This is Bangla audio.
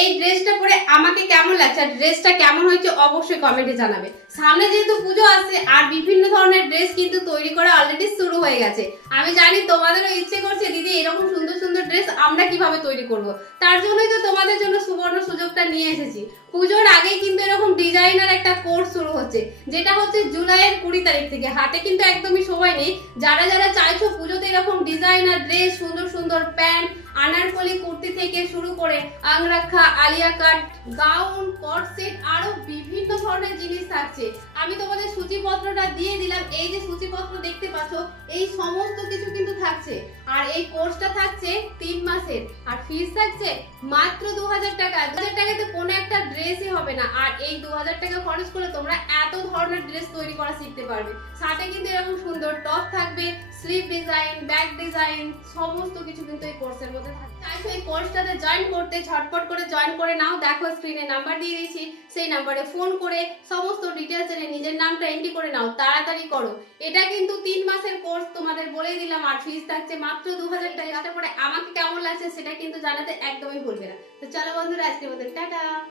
এই ড্রেসটা পরে আমাকে কেমন লাগছে আর ড্রেসটা কেমন হয়েছে অবশ্যই কমেন্টে জানাবে। সামনে যেহেতু পুজো আসছে আর বিভিন্ন ধরনের ড্রেস কিন্তু তৈরি করা অলরেডি শুরু হয়ে গেছে। আমি জানি তোমাদেরও ইচ্ছে করছে দিদি এরকম সুন্দর সুন্দর ড্রেস আমরা কিভাবে তৈরি করব। তার জন্যই তো তোমাদের জন্য সুবর্ণ সুযোগটা নিয়ে এসেছি। পুজোর আগেই কিন্তু এরকম ডিজাইনার একটা কোর্স শুরু হচ্ছে, যেটা হচ্ছে জুলাইয়ের 20 তারিখ থেকে। হাতে কিন্তু একদমই সময় নেই। যারা যারা চাইছো পুজোতে এরকম ডিজাইনার ড্রেস, সুন্দর সুন্দর প্যান্ট, আনারকলি কুর্তি থেকে শুরু করে আংরাখা, আলিয়া কাট, গাউন, কট সেট আরো বিভিন্ন ধরনের জিনিস থাকছে। আমি তোমাদের সূচিপত্রটা দিয়ে দিলাম। এই যে সূচিপত্র দেখতে পাচ্ছ, এই সমস্ত কিছু কিন্তু থাকছে। আর এই কোর্সটা থাকছে 3 মাসের, আর ফিস থাকছে মাত্র 2000 টাকা। 2000 টাকাতে কোনো একটা ড্রেসই হবে না। আর এই 2000 টাকা খরচ করে তোমরা এত ধরনের ড্রেস তৈরি করা শিখতে পারবে। সাথে কিন্তু এরকম সুন্দর টপ থাকবে, স্লিভ ডিজাইন, ব্যাক ডিজাইন, সমস্ত কিছু কিন্তু এই কোর্সের মধ্যে থাকবে। চাইছো এই কোর্সটাতে জয়েন করতে, ঝটপট করে জয়েন করে নাও। দেখো স্ক্রিনে নাম্বার দিয়ে দিয়েছি, সেই নাম্বারে ফোন করে সমস্ত ডিটেলস জেনে নিজের নামটা এন্ট্রি করে নাও। তাড়াতাড়ি করো। এটা কিন্তু 3 মাসের কোর্স, তোমাদের বলেই দিলাম। আর ফিস থাকছে মাত্র 2000 টাকা। পরে আমাকে কেমন লাগছে সেটা কিন্তু জানাতে একদমই ভুলবে না। তো চলো বন্ধুরা, আজকের মতো টাটা।